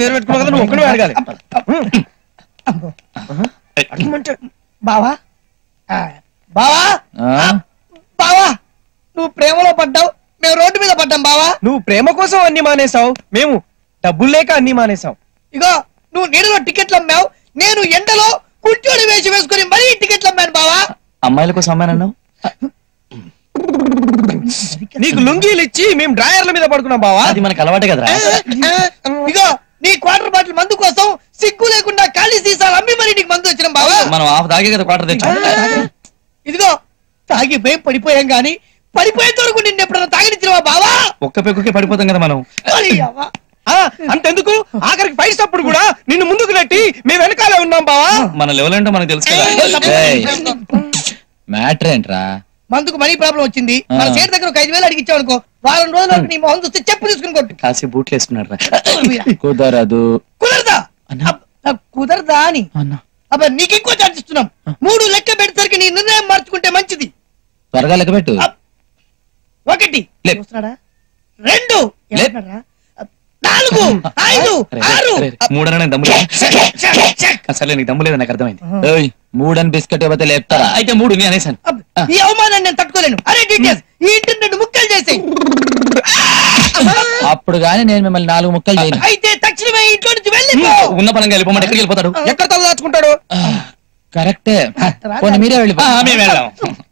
పేరు పెట్టుకోవాలి నువ్వు ఒక్కడే అడగాలి. బావా బావా బావా నువ్వు ప్రేమలో పడ్డావు, మేము రోడ్డు మీద పడ్డాం బావా. నువ్వు ప్రేమ కోసం అన్ని మానేసావు, మేము డబ్బులు లేక అన్ని మానేసాం. ఇగో నువ్వు నీడలో టికెట్లు అమ్మావు, నేను ఎండలో కుంటోడి వేసి వేసుకుని మరీ టికెట్లు అమ్మాను బావా. అమ్మాయిల కోసం అమ్మానన్నావు, నీకు లుంగీలు ఇచ్చి మేము డ్రాయర్ల మీద పడుకున్నాం బావా. అది మనకు అలవాటే కదరా. ఇగో నీ క్వార్టర్ బాటిల్ మందు కోసం సిగ్గు లేకుండా ఖాళీ సీసాలు అమ్మి మరి నీకు మందు వచ్చినాం బావా. మనం ఆఫ్ తాగే కదా క్వార్టర్ తెచ్చాం. ఇదిగో తాగి భయం పడిపోయాం గాని పడిపోయేంత వరకు నిన్ను ఎప్పుడన్నా తాగనిచ్చినవా బావా? ఒక్క పెక్కుకే పడిపోతాం కదా మనం. అంతెందుకు ఆఖరికి ఫైట్ అప్పుడు కూడా నిన్ను ముందుకు నెట్టి మేము వెనకాలే ఉన్నాం బావా. మన లెవెల్ ఏంటో మనకు తెలుసు కదా. మ్యాటర్ ఏంట్రా? మందుకు మనీ ప్రాబ్లం వచ్చింది, మన సేట్ దగ్గర ఒక 5,000 అడిగిచ్చావు అనుకో, వారం రోజుల నీ మొహం చూస్తే చెప్పు తీసుకుని కొట్టు. కాసి బూట్లు వేసుకున్నాడు రా. కుదరదు. కుదరదా? కుదరదా అని అబ్బా నీకు ఎక్కువ ఛాన్స్ ఇస్తున్నాం. 3 లెక్క పెట్టేసరికి నీ నిర్ణయం మార్చుకుంటే మంచిది. త్వరగా లెక్క పెట్టు. 1 2 4 5 6 3 దమ్ము అసలే నీకు దమ్ము లేదా నాకు అర్థమైంది. 3 అని బిస్కెట్ ఇవ్వతే లేపుతారా? అయితే 3 నేను అనేసాను. ఈ అవమానాన్ని నేను తట్టుకోలేను. అరే డీటెయిల్స్ ఈ ఇంటర్నెట్ ముక్కలు చేసి అప్పుడు గానీ నేను మిమ్మల్ని 4 ముక్కలు చేయను. అయితే తక్షణమే ఇంట్లో నుంచి వెళ్ళి ఉన్న పనంగా వెళ్ళిపోమంటే ఎక్కడికి వెళ్ళిపోతాడు? ఎక్కడ తల దాచుకుంటాడు? కరెక్టే, పోనీ మీరే వెళ్ళిపో.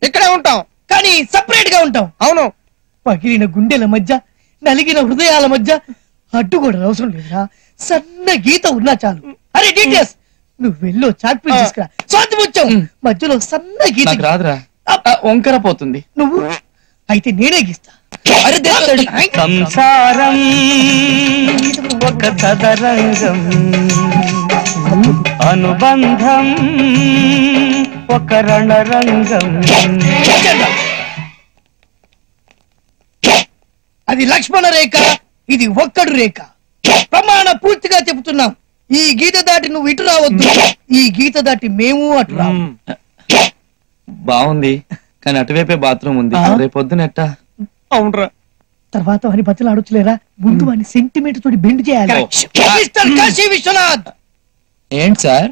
ఇక్కడే ఉంటాం కానీ సపరేట్ గా ఉంటాం. అవును, పగిలిన గుండెల మధ్య నలిగిన హృదయాల మధ్య అడ్డు కూడా అవసరం లేదురా, సన్న గీత ఉన్నా చాలు. అరే డీటెయిల్స్ నువ్వు వెళ్ళో చాక్ పీస్ తీసుకురా, స్వాతి ముత్యం మధ్యలో సన్న గీత. రాదురా, వంకర పోతుంది. నువ్వు అయితే నేనే గీస్తా. సంసారం ఒక సదరంగం, అనుబంధం ఒక రణరంగం. అది లక్ష్మణ రేఖ, ఇది ఒక్కడు రేఖ. ప్రమాణ పూర్తిగా చెబుతున్నాం, ఈ గీత దాటి నువ్వు ఇటు రావద్దు, ఈ గీత దాటి మేము అటు రావు. బాగుంది కానీ అటువైపే బాత్రూమ్ ఉంది, రేపొద్దున ఎట్టా? అవునరా, తర్వాత వాని బతులు అడుగులేరా, ముందు వాని సెంటిమెంట్ తోటి బెండ్ చేయాలి. మిస్టర్ కాశీ విశ్వనాథ్. ఏంటి సార్?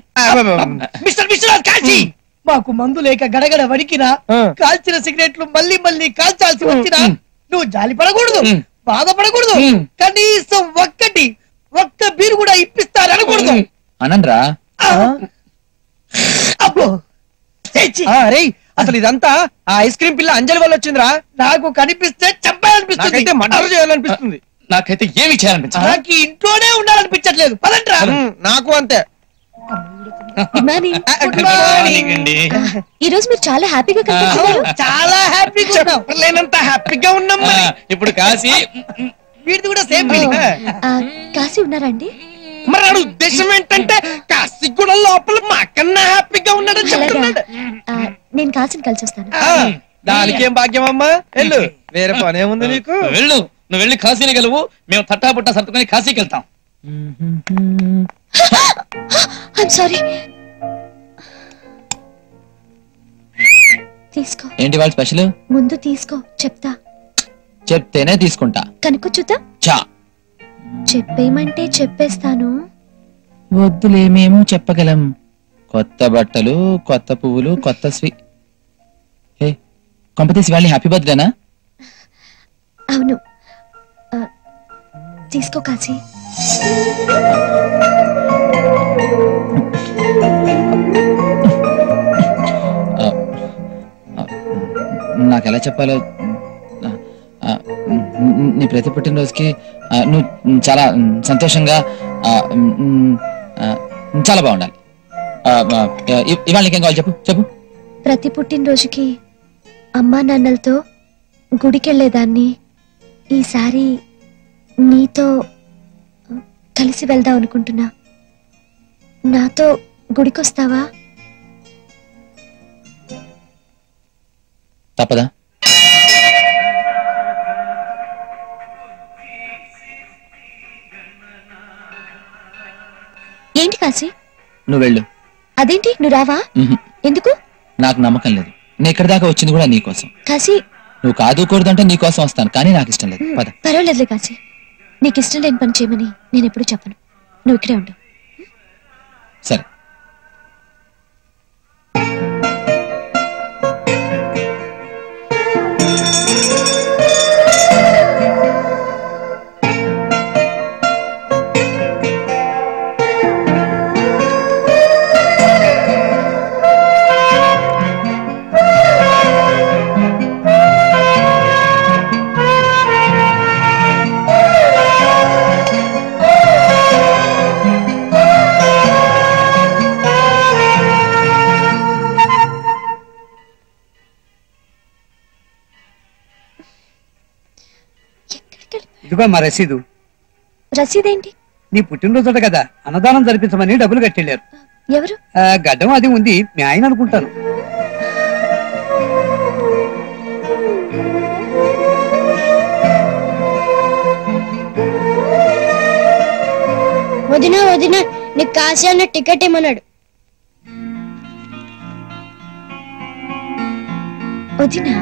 మిస్టర్ విశ్వనాథ్ కాశీ, మాకు మందు లేక గడగడ వడికినా, కాల్చిన సిగరెట్లు మళ్ళీ మళ్ళీ కాల్చాల్సి వచ్చినా నువ్వు జాలి పడకూడదు, బాధపడకూడదు, కనీసం ఒక్క బీరు కూడా ఇప్పిస్తారనకూడదు. అనండ్రా. అబ్బో అరే అసలు ఇదంతా ఆ ఐస్ క్రీమ్ పిల్ల అంజలి వల్ల వచ్చిందిరా. నాకు కనిపిస్తే చంపాలనిపిస్తుంది, మర్డర్ చేయాలనిపిస్తుంది. నాకైతే ఏమి చేయాలనిపించదు. నాకు ఇంట్లోనే ఉండాలనిపించట్లేదు. పదండ్రా. నాకు అంతే. ఈ రోజు మీరు చాలా హ్యాపీగా కనిపిస్తున్నారు. చాలా హ్యాపీగా ఉన్నాం, లేనంత హ్యాపీగా ఉన్నాం. ఇప్పుడు కాశీ వీడిది కూడా సేమ్ ఫీలింగ్. కాశీ ఉన్నారండి? మరి నా ఉద్దేశం ఏంటంటే కాశీ కూడా లోపల మాకన్నా హ్యాపీగా ఉన్నాడని చెప్తున్నాడు. నేను కాశీని కలిసి వస్తాను. దానికేం భాగ్యం అమ్మా, వెళ్ళు, వేరే పని ఏముంది నీకు? వెళ్ళు, నువ్వు వెళ్ళి కాశీని గెలువు, మేము తట్టా పుట్టా సర్దుకొని కాశీకి వెళ్తాం. సారీ. తీసుకో. ఏంటి వాళ్ళ స్పెషల్? ముందు తీసుకో, చెప్తా. చెప్తేనే తీసుకుంటా. కనుక్కో చూద్దాం. చా చెప్పేయమంటే చెప్పేస్తాను. వద్దులే, మేము చెప్పగలం. కొత్త బట్టలు, కొత్త పువ్వులు, కొత్త కొంపతీసి వాళ్ళని హ్యాపీ బర్త్డేనా? అవును. తీసుకో కాశీ. నాకెలా చెప్పాలో, నీ ప్రతి పుట్టినరోజుకి నువ్వు చాలా సంతోషంగా చాలా బాగుండాలి. ఇవాళ నీకేం కావాలి చెప్పు చెప్పు. ప్రతి పుట్టినరోజుకి అమ్మా నాన్నలతో గుడికెళ్లేదాన్ని, ఈసారి నీతో కలిసి వెళ్దాం అనుకుంటున్నా. నాతో గుడికొస్తావా? తప్పదా? ఏంటి కాశీ? నువ్వు వెళ్ళు. అదేంటి నువ్వు రావా? ఎందుకు? నాకు నమ్మకం లేదు. నేను ఇక్కడి దాకా వచ్చింది కూడా నీకోసం. కాశీ నువ్వు కాదు కూడదంటే నీకోసం వస్తాను, కానీ నాకు ఇష్టం లేదు. పద. పర్వాలేదులే కాశీ. నీకు ఇష్టం లేని పని చేయమని నేను ఎప్పుడు చెప్పను. నువ్వు ఇక్కడే ఉండు. సరే. ఇదిగో మా రసీదు. రసీదేంటి? నీ పుట్టినరోజుట కదా, అన్నదానం జరిపించమని డబ్బులు కట్టెళ్ళారు. ఎవరు? గడ్డం అది ఉంది, మీ ఆయన అనుకుంటాను. వదినా వదినా, నీకు కాశీ అన్న టికెట్ ఇమ్మన్నాడు. వదినా?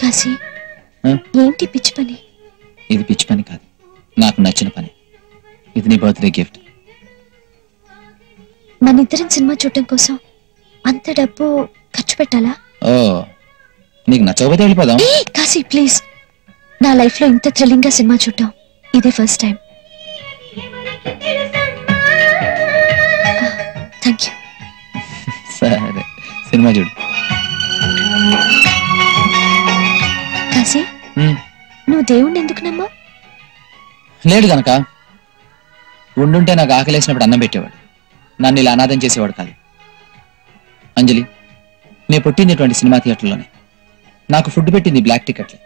కాశీ, ఏంటి పిచ్చి పని? ఇది పిచ్చి పని కాదు, నాకు నచ్చిన పని. ఇది నీ బర్త్డే గిఫ్ట్. మన ఇద్దరం సినిమా చూడటం కోసం అంత డబ్బు ఖర్చు పెట్టాలా? ఓ, నీకు నచ్చకపోతే వెళ్ళిపోదాం. కాశీ ప్లీజ్, నా లైఫ్ లో ఇంత థ్రిల్లింగ్ గా సినిమా చూడటం ఇదే ఫస్ట్ టైం. Thank you. సరే, సినిమా చూడు. కాశీ, నువ్వు దేవుణ్ణి ఎందుకు నమ్మా? లేడు గనక. ఉండుంటే నాకు ఆకలేసినప్పుడు అన్నం పెట్టేవాడు, నన్ను ఇలా అనాథం చేసేవాడు కాదు. అంజలి, నేను పుట్టినటువంటి సినిమా థియేటర్లోనే. నాకు ఫుడ్ పెట్టింది బ్లాక్ టికెట్లే.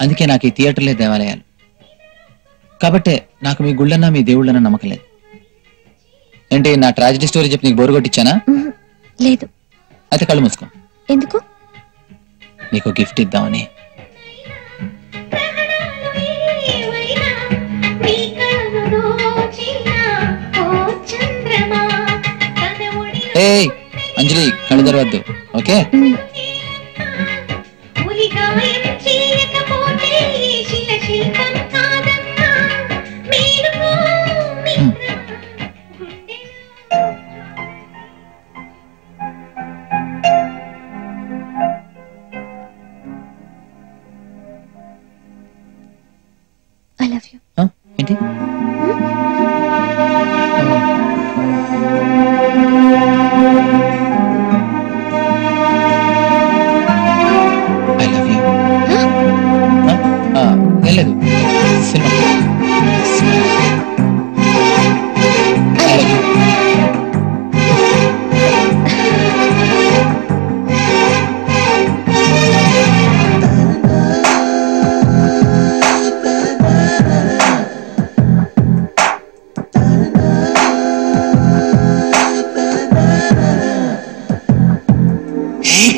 అందుకే నాకు ఈ థియేటర్లే దేవాలయాలు. కాబట్టే నాకు మీ గుళ్ళన్నా మీ దేవుళ్ళన్నా నమ్మకం లేదు. ఏంటి, నా ట్రాజడీ స్టోరీ చెప్పి నీకు బోరు కొట్టించానా? లేదు. అయితే కళ్ళు మూసుకో. ఎందుకు? నీకు గిఫ్ట్ ఇద్దామని. ఏయ్ అంజలి, కళ్ళు తెరవద్దు, ఓకే? I love you. ఏంటి? లేదు, సినిమా.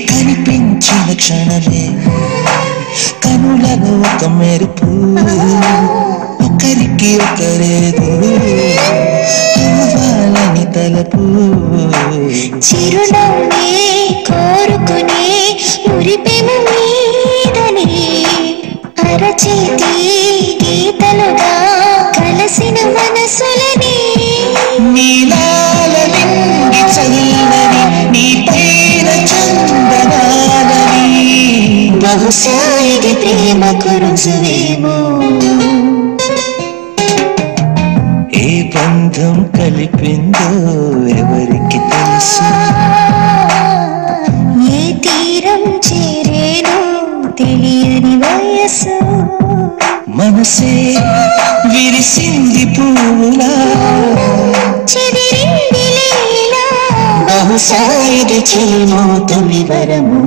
కనిపించిన క్షణమే కనులలో ఒక మెరుపు, ఒకరికి ఒకరేదురు అవ్వాలని తలపు, చిరునవ్వే కోరుకునే మురిపెము మీదనే అరచేతి గీతలుగా కలసిన మనసులని, నీలాల నిండి చల్లని నీ పైన చందనాలని, బహుశా ఇది ప్రేమకు రుజువేమో. ఏ బంధం కలిపిందో ఎవరికి తెలుసు, ఏ తీరం చేరేనో తెలియని వయసు, మనసే విరిసింది పూలా చెదిరింది లీలా, బహుశా ఇది చేమో తొలి వరము.